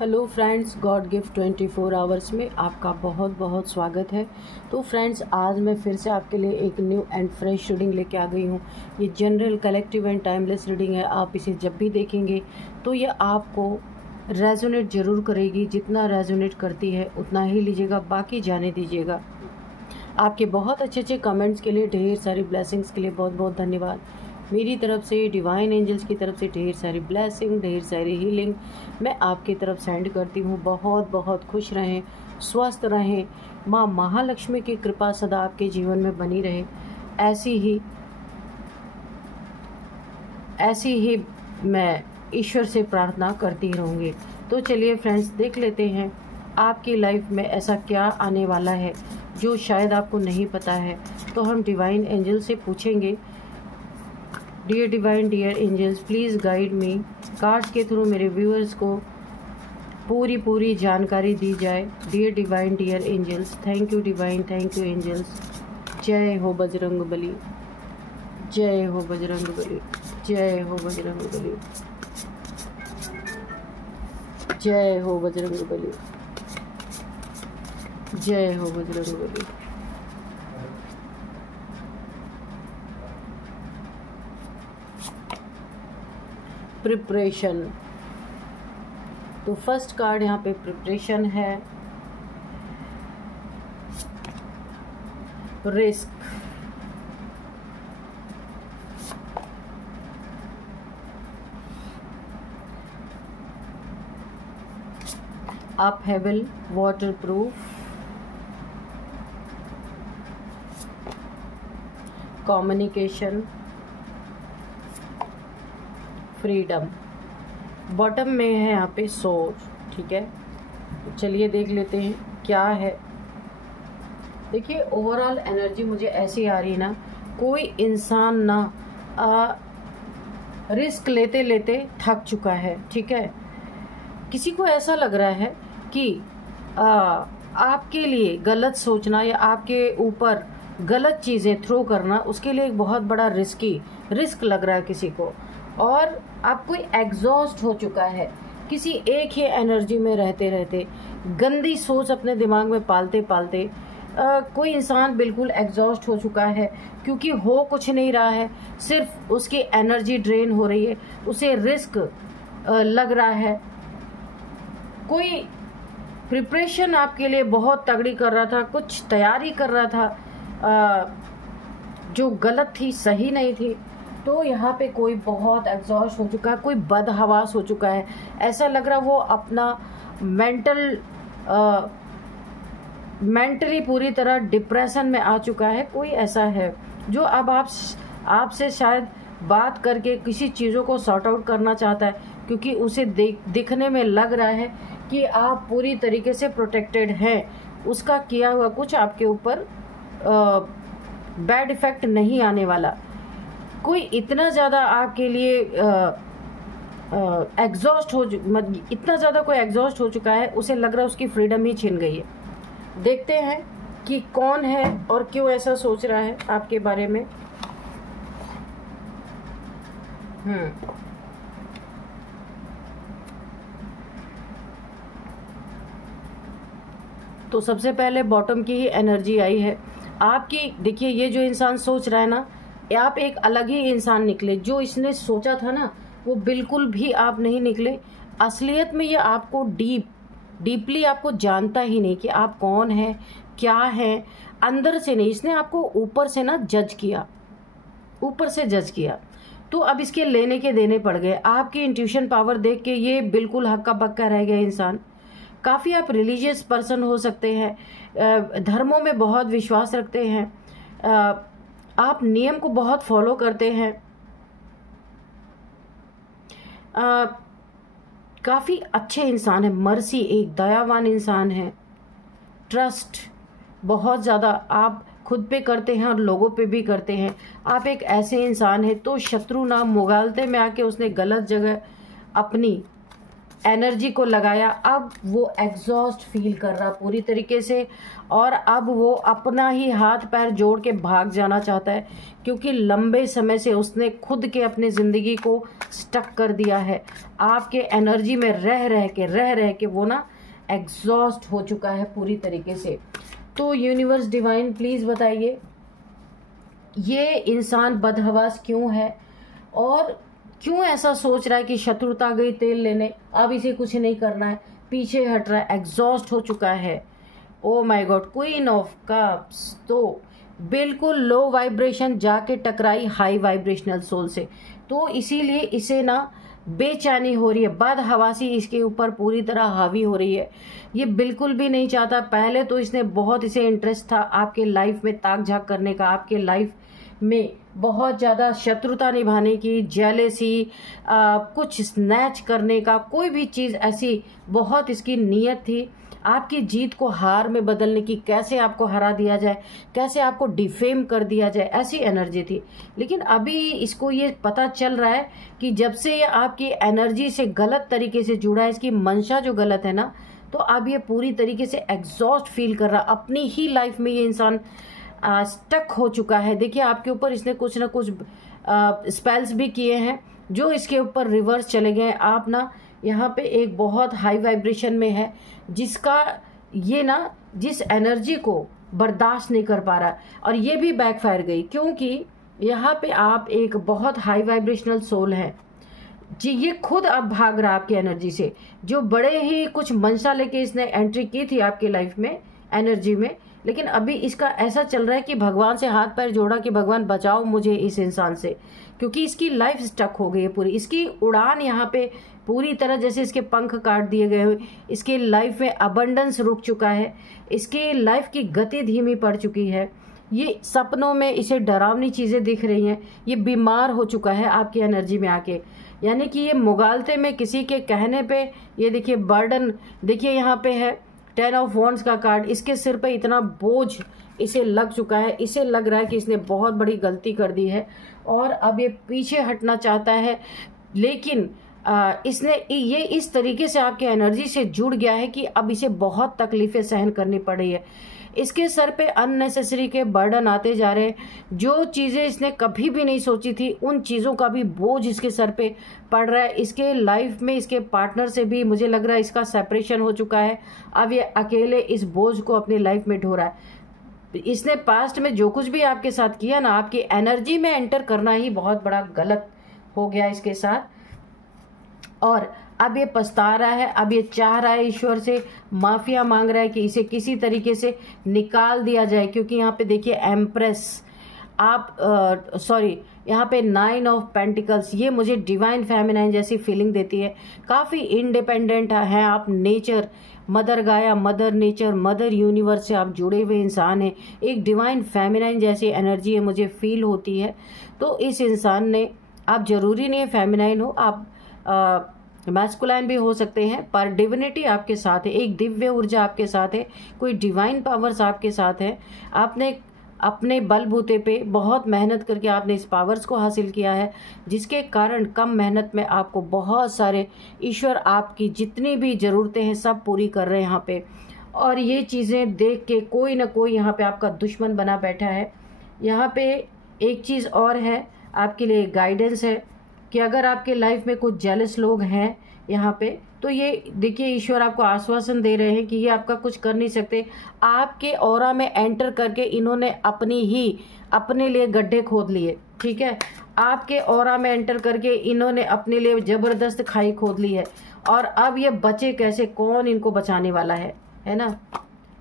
Hello friends, God gift 24 hours में आपका बहुत बहुत स्वागत है। तो फ्रेंड्स, आज मैं फिर से आपके लिए एक न्यू एंड फ्रेश रीडिंग लेके आ गई हूँ। ये general, collective and timeless reading है। आप इसे जब भी देखेंगे तो ये आपको रेजोनेट ज़रूर करेगी। जितना रेजोनेट करती है उतना ही लीजिएगा, बाकी जाने दीजिएगा। आपके बहुत अच्छे अच्छे कमेंट्स के लिए, ढेर सारी ब्लेसिंग्स के लिए बहुत बहुत धन्यवाद। मेरी तरफ से, डिवाइन एंजल्स की तरफ से ढेर सारी ब्लेसिंग, ढेर सारी हीलिंग मैं आपकी तरफ सेंड करती हूँ। बहुत बहुत खुश रहें, स्वस्थ रहें। माँ महालक्ष्मी की कृपा सदा आपके जीवन में बनी रहे। ऐसी ही मैं ईश्वर से प्रार्थना करती रहूँगी। तो चलिए फ्रेंड्स, देख लेते हैं आपकी लाइफ में ऐसा क्या आने वाला है जो शायद आपको नहीं पता है। तो हम डिवाइन एंजल से पूछेंगे, dear divine, dear angels, please guide me. Cards के थ्रू मेरे व्यूअर्स को पूरी जानकारी दी जाए। Dear divine, dear angels, thank you divine, thank you angels. जय हो बजरंग बली, जय हो बजरंग बली, जय हो बजरंग बली, जय हो बजरंग बली, जय हो बजरंग बली। प्रिपरेशन। तो फर्स्ट कार्ड यहाँ पे प्रिपरेशन है। Risk, upheaval, waterproof, communication, freedom. Bottom में है यहाँ पे सोर। ठीक है, तो चलिए देख लेते हैं क्या है। देखिए, ओवरऑल एनर्जी मुझे ऐसी आ रही ना, कोई इंसान ना रिस्क लेते लेते थक चुका है। ठीक है, किसी को ऐसा लग रहा है कि आपके लिए गलत सोचना या आपके ऊपर गलत चीज़ें थ्रो करना, उसके लिए एक बहुत बड़ा रिस्क लग रहा है किसी को। और आप कोई एग्जॉस्ट हो चुका है किसी एक ही एनर्जी में रहते रहते, गंदी सोच अपने दिमाग में पालते पालते। कोई इंसान बिल्कुल एग्जॉस्ट हो चुका है क्योंकि हो कुछ नहीं रहा है, सिर्फ उसकी एनर्जी ड्रेन हो रही है, उसे रिस्क लग रहा है। कोई प्रिपरेशन आपके लिए बहुत तगड़ी कर रहा था, कुछ तैयारी कर रहा था जो गलत थी, सही नहीं थी। तो यहाँ पे कोई बहुत एग्जॉस्ट हो चुका है, कोई बदहवास हो चुका है। ऐसा लग रहा है वो अपना मेंटली पूरी तरह डिप्रेशन में आ चुका है। कोई ऐसा है जो अब आपसे शायद बात करके किसी चीज़ों को सॉर्ट आउट करना चाहता है, क्योंकि उसे दिखने में लग रहा है कि आप पूरी तरीके से प्रोटेक्टेड हैं। उसका किया हुआ कुछ आपके ऊपर बैड इफेक्ट नहीं आने वाला। कोई इतना ज़्यादा आपके लिए इतना ज़्यादा कोई एग्जॉस्ट हो चुका है, उसे लग रहा है उसकी फ्रीडम ही छिन गई है। देखते हैं कि कौन है और क्यों ऐसा सोच रहा है आपके बारे में। तो सबसे पहले बॉटम की ही एनर्जी आई है आपकी। देखिए, ये जो इंसान सोच रहा है ना, आप एक अलग ही इंसान निकले। जो इसने सोचा था ना, वो बिल्कुल भी आप नहीं निकले। असलियत में ये आपको डीपली आपको जानता ही नहीं कि आप कौन हैं, क्या हैं। अंदर से नहीं, इसने आपको ऊपर से ना जज किया, ऊपर से जज किया। तो अब इसके लेने के देने पड़ गए। आपकी इंट्यूशन पावर देख के ये बिल्कुल हक्का बक्का रह गया इंसान। काफ़ी आप रिलीजियस पर्सन हो सकते हैं, धर्मों में बहुत विश्वास रखते हैं, आप नियम को बहुत फॉलो करते हैं, काफ़ी अच्छे इंसान है, मर्सी, एक दयावान इंसान है, ट्रस्ट बहुत ज़्यादा आप खुद पे करते हैं और लोगों पे भी करते हैं। आप एक ऐसे इंसान है, तो शत्रु ना मुगालते में आके उसने गलत जगह अपनी एनर्जी को लगाया, अब वो एग्जॉस्ट फील कर रहा पूरी तरीके से, और अब वो अपना ही हाथ पैर जोड़ के भाग जाना चाहता है, क्योंकि लंबे समय से उसने खुद के अपनी ज़िंदगी को स्टक कर दिया है। आपके एनर्जी में रह रह के वो ना एग्जॉस्ट हो चुका है पूरी तरीके से। तो यूनिवर्स डिवाइन प्लीज़ बताइए, ये इंसान बदहवास क्यों है और क्यों ऐसा सोच रहा है कि शत्रुता गई तेल लेने, अब इसे कुछ नहीं करना है, पीछे हट रहा है, एग्जॉस्ट हो चुका है। Oh my God, queen of cups तो बिल्कुल लो वाइब्रेशन जाके टकराई हाई वाइब्रेशनल सोल से, तो इसीलिए इसे ना बेचैनी हो रही है, बदहवासी इसके ऊपर पूरी तरह हावी हो रही है। ये बिल्कुल भी नहीं चाहता। पहले तो इसने बहुत इसे इंटरेस्ट था आपके लाइफ में ताक झाक करने का, आपके लाइफ में बहुत ज़्यादा शत्रुता निभाने की, जेलेसी, कुछ स्नैच करने का, कोई भी चीज़ ऐसी बहुत इसकी नीयत थी आपकी जीत को हार में बदलने की, कैसे आपको हरा दिया जाए, कैसे आपको डिफेम कर दिया जाए, ऐसी एनर्जी थी। लेकिन अभी इसको ये पता चल रहा है कि जब से ये आपकी एनर्जी से गलत तरीके से जुड़ा है, इसकी मंशा जो गलत है ना, तो अब ये पूरी तरीके से एग्जॉस्ट फील कर रहा। अपनी ही लाइफ में ये इंसान स्टक हो चुका है। देखिए आपके ऊपर इसने कुछ ना कुछ स्पेल्स भी किए हैं जो इसके ऊपर रिवर्स चले गए। आप ना यहाँ पे एक बहुत हाई वाइब्रेशन में है, जिसका ये ना जिस एनर्जी को बर्दाश्त नहीं कर पा रहा, और ये भी बैकफायर गई, क्योंकि यहाँ पे आप एक बहुत हाई वाइब्रेशनल सोल है जी। ये खुद अब भाग रहा आपकी एनर्जी से, जो बड़े ही कुछ मंशा लेके इसने एंट्री की थी आपकी लाइफ में एनर्जी में, लेकिन अभी इसका ऐसा चल रहा है कि भगवान से हाथ पैर जोड़ा कि भगवान बचाओ मुझे इस इंसान से, क्योंकि इसकी लाइफ स्टक हो गई है पूरी। इसकी उड़ान यहाँ पे पूरी तरह जैसे इसके पंख काट दिए गए हुए, इसकी लाइफ में अबंडेंस रुक चुका है, इसकी लाइफ की गति धीमी पड़ चुकी है, ये सपनों में इसे डरावनी चीज़ें दिख रही हैं, ये बीमार हो चुका है आपकी एनर्जी में आके। यानी कि ये मुगालते में किसी के कहने पे, ये देखिए बर्डन, देखिए यहाँ पे है 10 ऑफ वॉन्ड्स का कार्ड, इसके सिर पे इतना बोझ इसे लग चुका है, इसे लग रहा है कि इसने बहुत बड़ी गलती कर दी है और अब ये पीछे हटना चाहता है। लेकिन इसने ये इस तरीके से आपके एनर्जी से जुड़ गया है कि अब इसे बहुत तकलीफें सहन करनी पड़ रही है। इसके सर पे अननेसेसरी के बर्डन आते जा रहे हैं, जो चीज़ें इसने कभी भी नहीं सोची थी उन चीज़ों का भी बोझ इसके सर पे पड़ रहा है। इसके लाइफ में इसके पार्टनर से भी मुझे लग रहा है इसका सेपरेशन हो चुका है, अब ये अकेले इस बोझ को अपनी लाइफ में ढो रहा है। इसने पास्ट में जो कुछ भी आपके साथ किया ना, आपकी एनर्जी में एंटर करना ही बहुत बड़ा गलत हो गया इसके साथ, और अब ये पछता रहा है। अब ये चाह रहा है ईश्वर से माफिया मांग रहा है कि इसे किसी तरीके से निकाल दिया जाए, क्योंकि यहाँ पे देखिए एम्प्रेस, आप सॉरी यहाँ पे 9 ऑफ पेंटिकल्स, ये मुझे डिवाइन फेमिनाइन जैसी फीलिंग देती है। काफ़ी इंडिपेंडेंट हैं आप, नेचर, मदर गाया, मदर नेचर, मदर यूनिवर्स से आप जुड़े हुए इंसान हैं। एक डिवाइन फेमिनाइन जैसी एनर्जी है मुझे फील होती है। तो इस इंसान ने, आप जरूरी नहीं है फेमिनाइन हो, आप मैस्कुलाइन भी हो सकते हैं, पर डिविनिटी आपके साथ है, एक दिव्य ऊर्जा आपके साथ है, कोई डिवाइन पावर्स आपके साथ है। आपने अपने बलबूते पे बहुत मेहनत करके आपने इस पावर्स को हासिल किया है, जिसके कारण कम मेहनत में आपको बहुत सारे ईश्वर आपकी जितनी भी ज़रूरतें हैं सब पूरी कर रहे हैं यहाँ पे। और ये चीज़ें देख के कोई ना कोई यहाँ पे आपका दुश्मन बना बैठा है। यहाँ पे एक चीज़ और है आपके लिए गाइडेंस है कि अगर आपके लाइफ में कुछ जेलस लोग हैं यहाँ पे, तो ये देखिए ईश्वर आपको आश्वासन दे रहे हैं कि ये आपका कुछ कर नहीं सकते। आपके ऑरा में एंटर करके इन्होंने अपने लिए गड्ढे खोद लिए, ठीक है, आपके ऑरा में एंटर करके इन्होंने अपने लिए जबरदस्त खाई खोद ली है, और अब ये बचे कैसे, कौन इनको बचाने वाला है ना।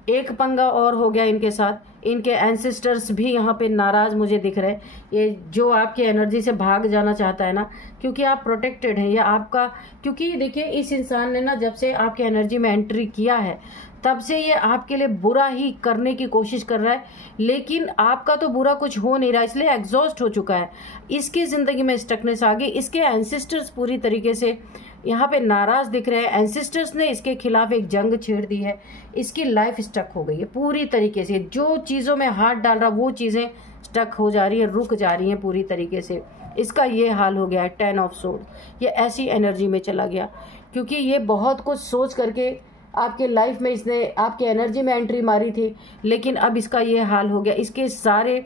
एक पंगा और हो गया इनके साथ, इनके एंसेस्टर्स भी यहाँ पे नाराज मुझे दिख रहे हैं। ये जो आपकी एनर्जी से भाग जाना चाहता है ना, क्योंकि आप प्रोटेक्टेड हैं, या आपका, क्योंकि देखिए इस इंसान ने ना जब से आपकी एनर्जी में एंट्री किया है तब से ये आपके लिए बुरा ही करने की कोशिश कर रहा है, लेकिन आपका तो बुरा कुछ हो नहीं रहा, इसलिए एग्जॉस्ट हो चुका है। इसकी जिंदगी में स्टकनेस आ गई, इसके एंसेस्टर्स पूरी तरीके से यहाँ पे नाराज दिख रहे हैं। एंसेस्टर्स ने इसके खिलाफ एक जंग छेड़ दी है, इसकी लाइफ स्टक हो गई है पूरी तरीके से। जो चीज़ों में हाथ डाल रहा वो चीज़ें स्टक हो जा रही है, रुक जा रही हैं पूरी तरीके से। इसका ये हाल हो गया है। 10 ऑफ सोर्ड ये ऐसी एनर्जी में चला गया, क्योंकि ये बहुत कुछ सोच करके आपके लाइफ में इसने आपके एनर्जी में एंट्री मारी थी, लेकिन अब इसका ये हाल हो गया। इसके सारे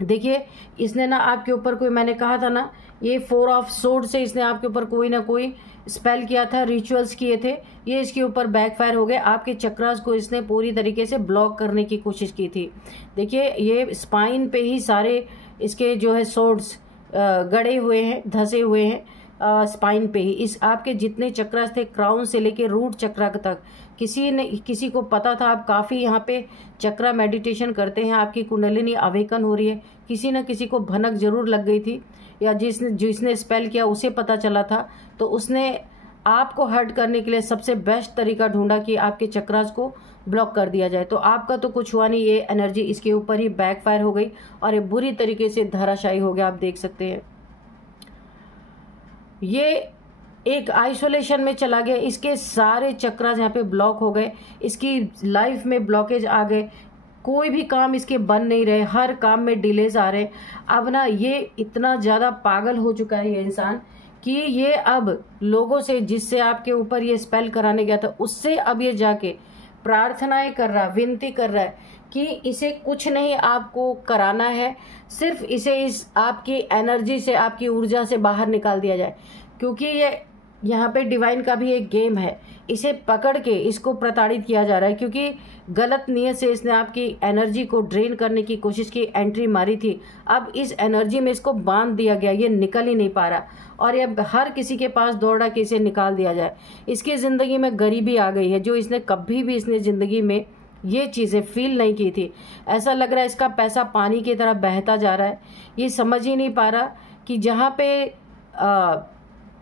देखिए, इसने ना आपके ऊपर कोई, मैंने कहा था ना, ये 4 ऑफ सोर्ड से इसने आपके ऊपर कोई ना कोई स्पेल किया था, रिचुअल्स किए थे, ये इसके ऊपर बैकफायर हो गए। आपके चक्रास को इसने पूरी तरीके से ब्लॉक करने की कोशिश की थी। देखिए, ये स्पाइन पे ही सारे इसके जो है सोर्ड्स गड़े हुए हैं, धसे हुए हैं स्पाइन पे ही। इस आपके जितने चक्रास थे, क्राउन से लेके रूट चक्रा तक, किसी को पता था आप काफ़ी यहाँ पे चक्रा मेडिटेशन करते हैं, आपकी कुंडलिनी अवेकन हो रही है, किसी न किसी को भनक जरूर लग गई थी, या जिसने स्पेल किया उसे पता चला था, तो उसने आपको हर्ट करने के लिए सबसे बेस्ट तरीका ढूंढा कि आपके चक्रास को ब्लॉक कर दिया जाए। तो आपका तो कुछ हुआ नहीं, ये एनर्जी इसके ऊपर ही बैकफायर हो गई और ये बुरी तरीके से धराशायी हो गया। आप देख सकते हैं ये एक आइसोलेशन में चला गया, इसके सारे चक्रास यहाँ पे ब्लॉक हो गए, इसकी लाइफ में ब्लॉकेज आ गए, कोई भी काम इसके बन नहीं रहे, हर काम में डिलेज आ रहे। अब ना ये इतना ज़्यादा पागल हो चुका है ये इंसान कि ये अब लोगों से, जिससे आपके ऊपर ये स्पेल कराने गया था, उससे अब ये जाके प्रार्थनाएं कर रहा, विनती कर रहा है कि इसे कुछ नहीं आपको कराना है, सिर्फ इसे इस आपकी एनर्जी से, आपकी ऊर्जा से बाहर निकाल दिया जाए, क्योंकि ये यहाँ पे डिवाइन का भी एक गेम है। इसे पकड़ के इसको प्रताड़ित किया जा रहा है, क्योंकि गलत नीयत से इसने आपकी एनर्जी को ड्रेन करने की कोशिश की, एंट्री मारी थी। अब इस एनर्जी में इसको बांध दिया गया, ये निकल ही नहीं पा रहा, और ये हर किसी के पास दौड़ रहा कि इसे निकाल दिया जाए। इसकी ज़िंदगी में गरीबी आ गई है, जो इसने कभी भी इसने ज़िंदगी में ये चीज़ें फील नहीं की थी। ऐसा लग रहा है इसका पैसा पानी की तरह बहता जा रहा है। ये समझ ही नहीं पा रहा कि जहाँ पे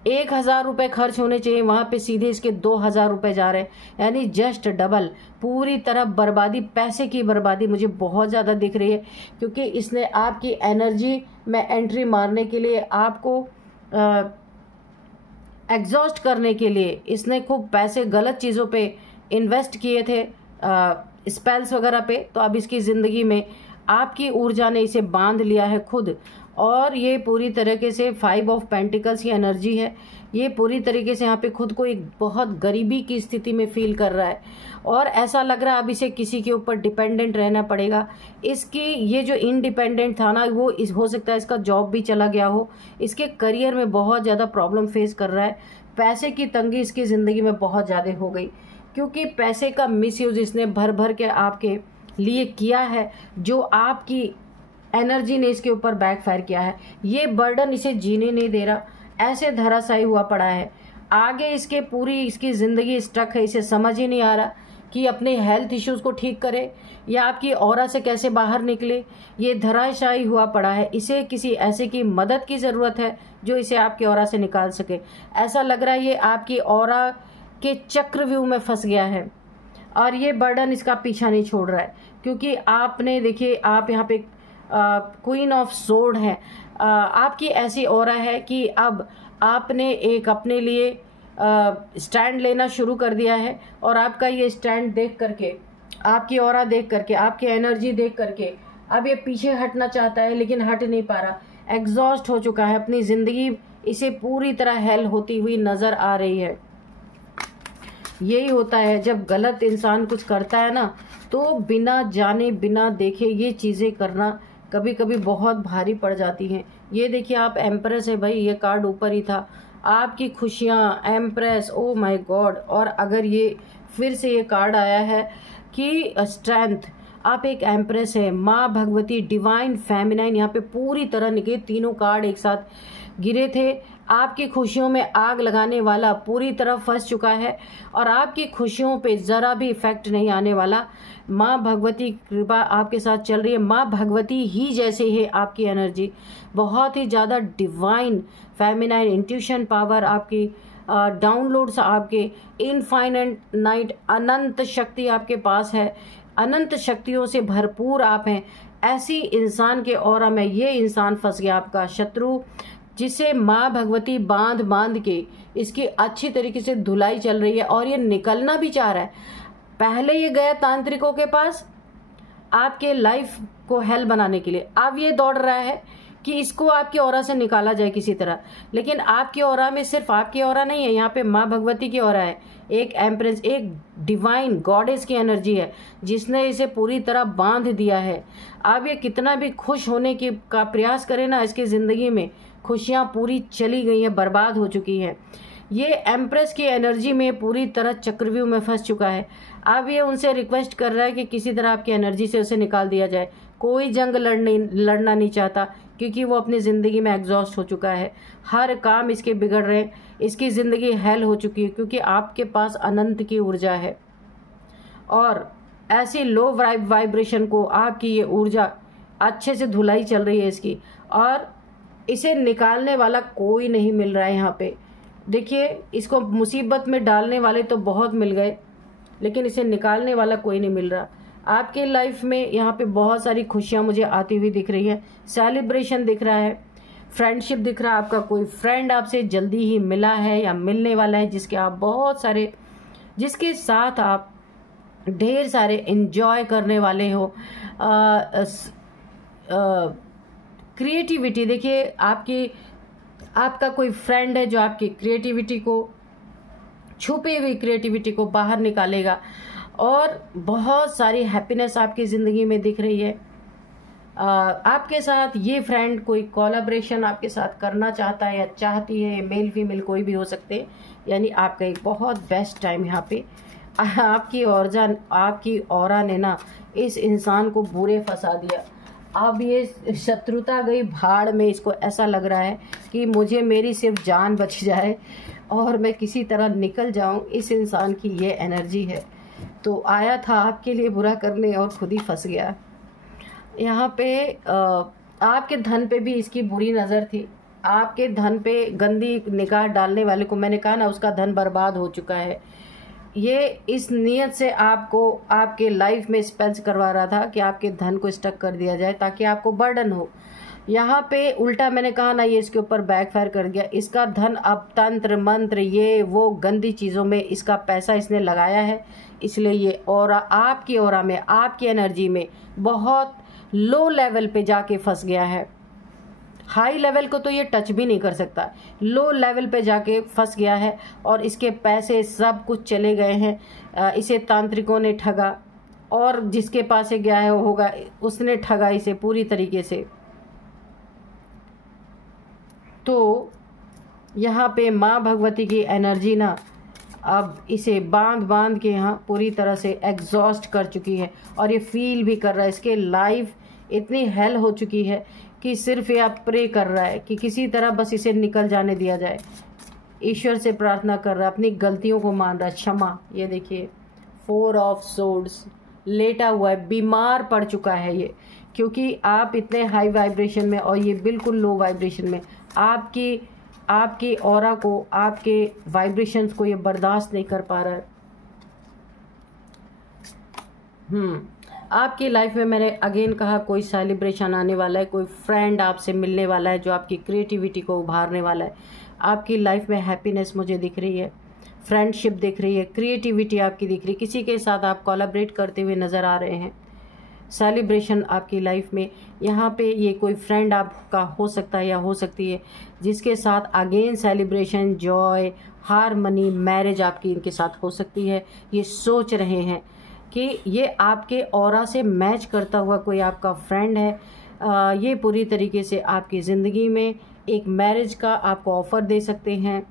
1,000 रुपये खर्च होने चाहिए, वहाँ पे सीधे इसके 2,000 रुपये जा रहे हैं, यानी जस्ट डबल, पूरी तरह बर्बादी, पैसे की बर्बादी मुझे बहुत ज़्यादा दिख रही है, क्योंकि इसने आपकी एनर्जी में एंट्री मारने के लिए, आपको एग्जॉस्ट करने के लिए इसने खूब पैसे गलत चीज़ों पे इन्वेस्ट किए थे, स्पेल्स वगैरह पे। तो अब इसकी ज़िंदगी में आपकी ऊर्जा ने इसे बांध लिया है खुद, और ये पूरी तरीके से 5 ऑफ पेंटिकल्स की एनर्जी है। ये पूरी तरीके से यहाँ पे खुद को एक बहुत गरीबी की स्थिति में फील कर रहा है, और ऐसा लग रहा है अब इसे किसी के ऊपर डिपेंडेंट रहना पड़ेगा। इसकी ये जो इंडिपेंडेंट था ना, वो हो सकता है इसका जॉब भी चला गया हो, इसके करियर में बहुत ज़्यादा प्रॉब्लम फेस कर रहा है, पैसे की तंगी इसकी ज़िंदगी में बहुत ज़्यादा हो गई, क्योंकि पैसे का मिसयूज इसने भर भर के आपके लिए किया है, जो आपकी एनर्जी ने इसके ऊपर बैकफायर किया है। ये बर्डन इसे जीने नहीं दे रहा, ऐसे धराशायी हुआ पड़ा है। आगे इसके पूरी इसकी ज़िंदगी स्टक है, इसे समझ ही नहीं आ रहा कि अपने हेल्थ इश्यूज़ को ठीक करे या आपकी ऑरा से कैसे बाहर निकले। ये धराशायी हुआ पड़ा है, इसे किसी ऐसे की मदद की ज़रूरत है जो इसे आपकी ऑरा से निकाल सके। ऐसा लग रहा है ये आपकी ऑरा के चक्रव्यूह में फंस गया है, और ये बर्डन इसका पीछा नहीं छोड़ रहा है, क्योंकि आपने देखिए, आप यहाँ पे क्वीन ऑफ सोर्ड है, आपकी ऐसी ऑरा है कि अब आपने एक अपने लिए स्टैंड लेना शुरू कर दिया है, और आपका ये स्टैंड देख करके, आपकी ऑरा देख करके, आपकी एनर्जी देख करके अब ये पीछे हटना चाहता है, लेकिन हट नहीं पा रहा, एग्जॉस्ट हो चुका है, अपनी ज़िंदगी इसे पूरी तरह हेल होती हुई नज़र आ रही है। यही होता है जब गलत इंसान कुछ करता है ना, तो बिना जाने बिना देखे ये चीज़ें करना कभी कभी बहुत भारी पड़ जाती हैं। ये देखिए, आप एम्प्रेस है भाई, ये कार्ड ऊपर ही था, आपकी खुशियाँ, एम्प्रेस, ओ माय गॉड। और अगर ये फिर से ये कार्ड आया है कि स्ट्रेंथ, आप एक एम्प्रेस है, माँ भगवती, डिवाइन फेमिनाइन, यहाँ पे पूरी तरह निकले, तीनों कार्ड एक साथ गिरे थे। आपकी खुशियों में आग लगाने वाला पूरी तरह फंस चुका है, और आपकी खुशियों पे ज़रा भी इफेक्ट नहीं आने वाला। माँ भगवती कृपा आपके साथ चल रही है, माँ भगवती ही जैसे है आपकी एनर्जी, बहुत ही ज़्यादा डिवाइन फेमिनाइन इंट्यूशन पावर आपकी, डाउनलोड्स आपके, इनफाइनाइट नाइट, अनंत शक्ति आपके पास है, अनंत शक्तियों से भरपूर आप हैं। ऐसी इंसान के ऑरा में ये इंसान फंस गया, आपका शत्रु, जिसे माँ भगवती बांध बांध के इसकी अच्छी तरीके से धुलाई चल रही है, और ये निकलना भी चाह रहा है। पहले ये गया तांत्रिकों के पास आपके लाइफ को हेल बनाने के लिए, अब ये दौड़ रहा है कि इसको आपकी ऑरा से निकाला जाए किसी तरह। लेकिन आपकी ऑरा में सिर्फ आपकी ऑरा नहीं है, यहाँ पे माँ भगवती की ऑरा है, एक एम्प्रेस, एक डिवाइन गॉडेस की एनर्जी है जिसने इसे पूरी तरह बांध दिया है। अब ये कितना भी खुश होने की का प्रयास करे ना, इसकी ज़िंदगी में खुशियाँ पूरी चली गई हैं, बर्बाद हो चुकी है। ये एम्प्रेस की एनर्जी में पूरी तरह चक्रव्यूह में फंस चुका है। अब ये उनसे रिक्वेस्ट कर रहा है कि किसी तरह आपकी एनर्जी से उसे निकाल दिया जाए। कोई जंग लड़ना नहीं चाहता क्योंकि वो अपनी ज़िंदगी में एग्जॉस्ट हो चुका है। हर काम इसके बिगड़ रहे हैं, इसकी ज़िंदगी हेल हो चुकी है क्योंकि आपके पास अनंत की ऊर्जा है और ऐसी लो वाइब्रेशन को आपकी ये ऊर्जा अच्छे से धुलाई चल रही है इसकी, और इसे निकालने वाला कोई नहीं मिल रहा है। यहाँ पे देखिए, इसको मुसीबत में डालने वाले तो बहुत मिल गए लेकिन इसे निकालने वाला कोई नहीं मिल रहा। आपके लाइफ में यहाँ पे बहुत सारी खुशियाँ मुझे आती हुई दिख रही है, सेलिब्रेशन दिख रहा है, फ्रेंडशिप दिख रहा है। आपका कोई फ्रेंड आपसे जल्दी ही मिला है या मिलने वाला है जिसके साथ आप ढेर सारे एंजॉय करने वाले हो। क्रिएटिविटी देखिए, आपका कोई फ्रेंड है जो आपकी क्रिएटिविटी को, छुपी हुई क्रिएटिविटी को बाहर निकालेगा और बहुत सारी हैप्पीनेस आपकी ज़िंदगी में दिख रही है। आपके साथ ये फ्रेंड कोई कोलैबोरेशन आपके साथ करना चाहता है या चाहती है, मेल फीमेल कोई भी हो सकते, यानी आपका एक बहुत बेस्ट टाइम यहाँ पे। आपकी ऑरा ने ना इस इंसान को बुरे फंसा दिया। अब ये शत्रुता गई भाड़ में, इसको ऐसा लग रहा है कि मुझे मेरी सिर्फ जान बच जाए और मैं किसी तरह निकल जाऊं। इस इंसान की ये एनर्जी है। तो आया था आपके लिए बुरा करने और खुद ही फंस गया। यहाँ पे आपके धन पे भी इसकी बुरी नज़र थी। आपके धन पे गंदी निगाह डालने वाले को, मैंने कहा ना, उसका धन बर्बाद हो चुका है। ये इस नियत से आपको आपके लाइफ में स्पेल्स करवा रहा था कि आपके धन को स्टक कर दिया जाए ताकि आपको बर्डन हो। यहाँ पे उल्टा मैंने कहा ना, ये इसके ऊपर बैकफायर कर गया। इसका धन अब तंत्र मंत्र ये वो गंदी चीज़ों में इसका पैसा इसने लगाया है, इसलिए ये ऑरा आपकी ऑरा में, आपकी एनर्जी में बहुत लो लेवल पे जाके फंस गया है। हाई लेवल को तो ये टच भी नहीं कर सकता, लो लेवल पे जाके फंस गया है और इसके पैसे सब कुछ चले गए हैं। इसे तांत्रिकों ने ठगा और जिसके पास से गया है वो होगा, उसने ठगा इसे पूरी तरीके से। तो यहाँ पे माँ भगवती की एनर्जी ना अब इसे बांध के यहाँ पूरी तरह से एग्जॉस्ट कर चुकी है और ये फील भी कर रहा है। इसके लाइफ इतनी हेल हो चुकी है कि सिर्फ ये आप प्रे कर रहा है कि किसी तरह बस इसे निकल जाने दिया जाए। ईश्वर से प्रार्थना कर रहा है, अपनी गलतियों को मान रहा है, क्षमा। ये देखिए 4 ऑफ सोर्ड्स लेटा हुआ है, बीमार पड़ चुका है ये, क्योंकि आप इतने हाई वाइब्रेशन में और ये बिल्कुल लो वाइब्रेशन में। आपकी ऑरा को, आपके वाइब्रेशंस को ये बर्दाश्त नहीं कर पा रहा है। आपकी लाइफ में मैंने अगेन कहा, कोई सेलिब्रेशन आने वाला है, कोई फ्रेंड आपसे मिलने वाला है जो आपकी क्रिएटिविटी को उभारने वाला है। आपकी लाइफ में हैप्पीनेस मुझे दिख रही है, फ्रेंडशिप दिख रही है, क्रिएटिविटी आपकी दिख रही है, किसी के साथ आप कोलैबोरेट करते हुए नज़र आ रहे हैं। सेलिब्रेशन आपकी लाइफ में, यहाँ पे ये कोई फ्रेंड आपका हो सकता है या हो सकती है जिसके साथ again celebration, Joy, harmony, marriage आपकी इनके साथ हो सकती है। ये सोच रहे हैं कि ये आपके ऑरा से मैच करता हुआ कोई आपका फ्रेंड है। ये पूरी तरीके से आपकी ज़िंदगी में एक मैरिज का आपको ऑफ़र दे सकते हैं।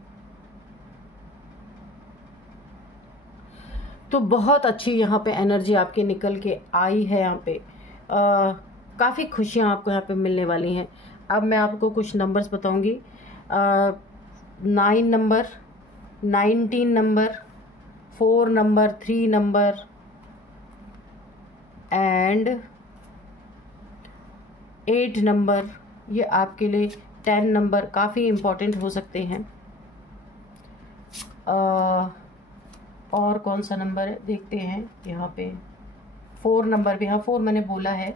तो बहुत अच्छी यहाँ पे एनर्जी आपके निकल के आई है। यहाँ पे काफ़ी खुशियाँ आपको यहाँ पे मिलने वाली हैं। अब मैं आपको कुछ नंबर्स बताऊँगी। 9 number, 19 number, 4 number, 3 number and 8 number, ये आपके लिए 10 नंबर काफ़ी इम्पोर्टेंट हो सकते हैं। और कौन सा नंबर है देखते हैं यहाँ पे। 4 नंबर भी, हाँ 4 मैंने बोला है,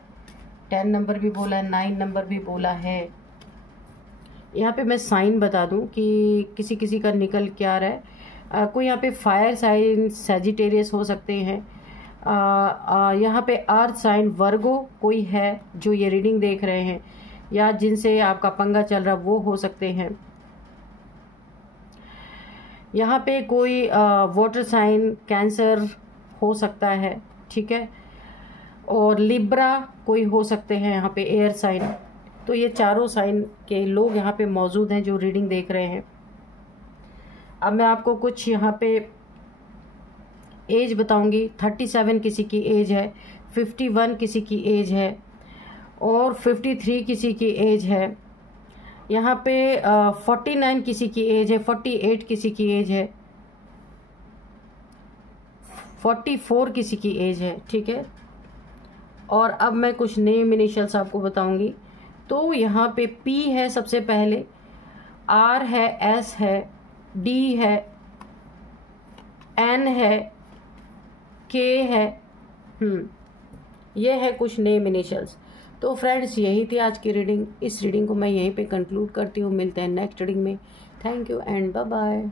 10 नंबर भी बोला है, 9 नंबर भी बोला है। यहाँ पे मैं साइन बता दूँ कि किसी किसी का निकल क्या रहा है। कोई यहाँ पे फायर साइन सैजिटेरियस हो सकते हैं। यहाँ पे अर्थ साइन वर्गो कोई है जो ये रीडिंग देख रहे हैं। या जिनसे आपका पंगा चल रहा वो हो सकते हैं। यहाँ पे कोई वाटर साइन कैंसर हो सकता है, ठीक है, और लिब्रा कोई हो सकते हैं यहाँ पे, एयर साइन। तो ये चारों साइन के लोग यहाँ पे मौजूद हैं जो रीडिंग देख रहे हैं। अब मैं आपको कुछ यहाँ पे एज बताऊंगी। 37 किसी की एज है, 51 किसी की एज है, और 53 किसी की एज है। यहाँ पे 49 किसी की एज है, 48 किसी की एज है, 44 किसी की एज है, ठीक है। और अब मैं कुछ नेम इनिशियल्स आपको बताऊंगी। तो यहाँ पे पी है सबसे पहले, आर है, एस है, डी है, एन है, के है, ये है कुछ नेम इनिशियल्स। तो फ्रेंड्स यही थी आज की रीडिंग। इस रीडिंग को मैं यहीं पे कंक्लूड करती हूँ। मिलते हैं नेक्स्ट रीडिंग में। Thank you and bye bye.